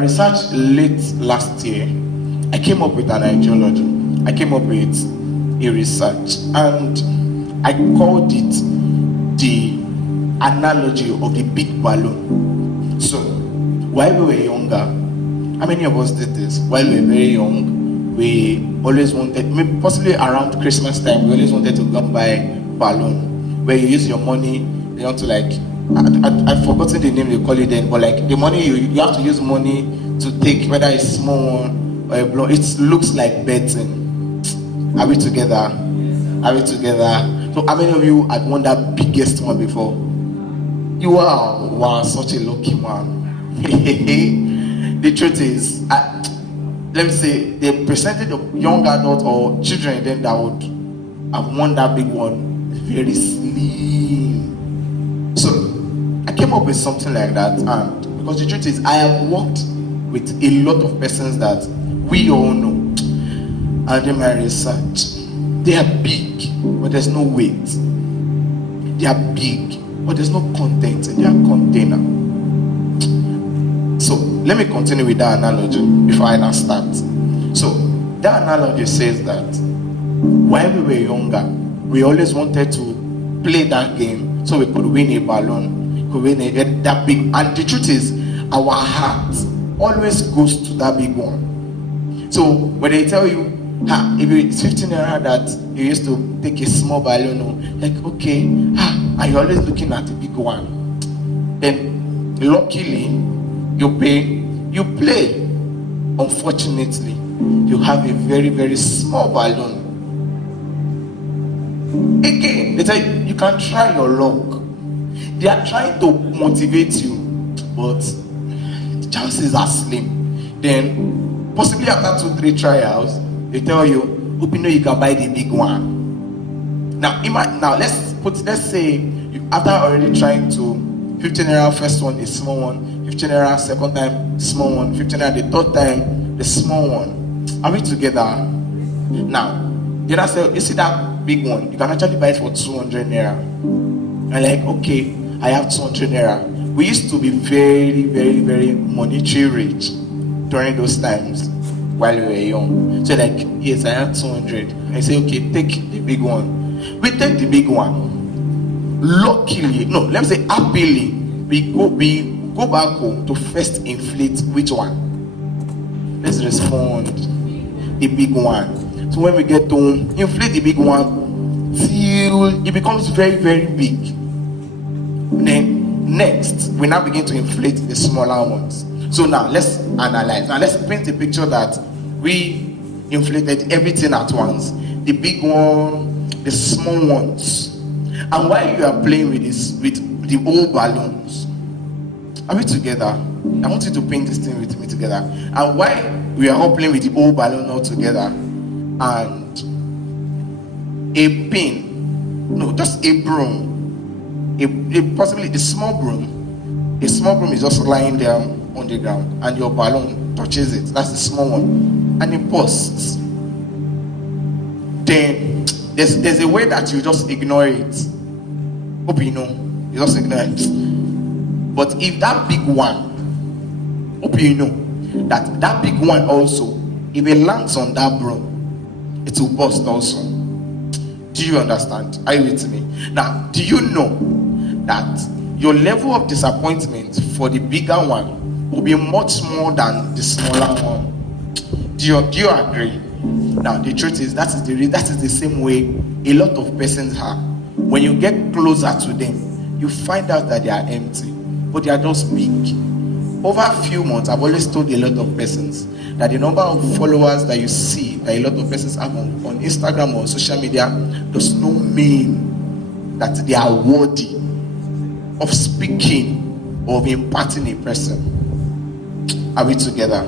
Research late last year, I came up with an ideology. I came up with a research, and I called it the analogy of the big balloon. So, while we were younger, how many of us did this? While we were very young, we always wanted, maybe possibly around Christmas time, we always wanted to go buy balloon, where you use your money, you want to like, I've forgotten the name they call it then, but like the money you have to use money to take, whether it's small one or a blow. It looks like betting. Are we together? Are we together? So how many of you had won that biggest one before? You are wow, such a lucky man. The truth is, let me say the percentage of young adults or children then that would have won that big one is very slim. So I came up with something like that, and because the truth is, I have worked with a lot of persons that we all know, and in my research, they are big, but there's no weight. They are big, but there's no content in their container. So let me continue with that analogy before I now start. So that analogy says that while we were younger, we always wanted to play that game so we could win a balloon. That big, and the truth is, our heart always goes to that big one. So when they tell you, if it's 15 naira that you used to take a small balloon, like okay, and you're always looking at the big one, then luckily you play. Unfortunately, you have a very, very small balloon. Again, they tell you can try your luck. They are trying to motivate you, but the chances are slim. Then, possibly after 2-3 trials, they tell you, hope you know you can buy the big one. Now, let's say you, after already trying to 15 naira first one, a small one, 15 naira second time, small one, 15 naira the third time, the small one. Are we together? Now, the other say, you see that big one, you can actually buy it for 200 naira. And like, okay, I have 200 naira. We used to be very, very, very monetary rich during those times while we were young. So like, yes, I have 200. I say, okay, take the big one. We take the big one. Luckily, no, let me say happily, we go back home to first inflate which one? Let's respond. The big one. So when we get home, inflate the big one till it becomes very, very big. Then next, we now begin to inflate the smaller ones. So now let's analyze. Now let's paint a picture that we inflated everything at once. The big one, the small ones. And while you are playing with this, with the old balloons, are we together? I want you to paint this thing with me together. And while we are all playing with the old balloon all together, and a pin, no, just a broom, possibly a small broom is just lying there on the ground, and your balloon touches it. That's the small one, and it bursts. Then there's a way that you just ignore it. Hope you know, you just ignore it. But if that big one, hope you know that big one also, if it lands on that broom, it will burst also. Do you understand? Are you with me? Now, do you know that your level of disappointment for the bigger one will be much more than the smaller one? Do you agree? Now, the truth is that is the same way a lot of persons are. When you get closer to them, you find out that they are empty, but they are just big. Over a few months, I've always told a lot of persons that the number of followers that you see that a lot of persons have on Instagram or social media does not mean that they are worthy of speaking or of imparting a person. Are we together?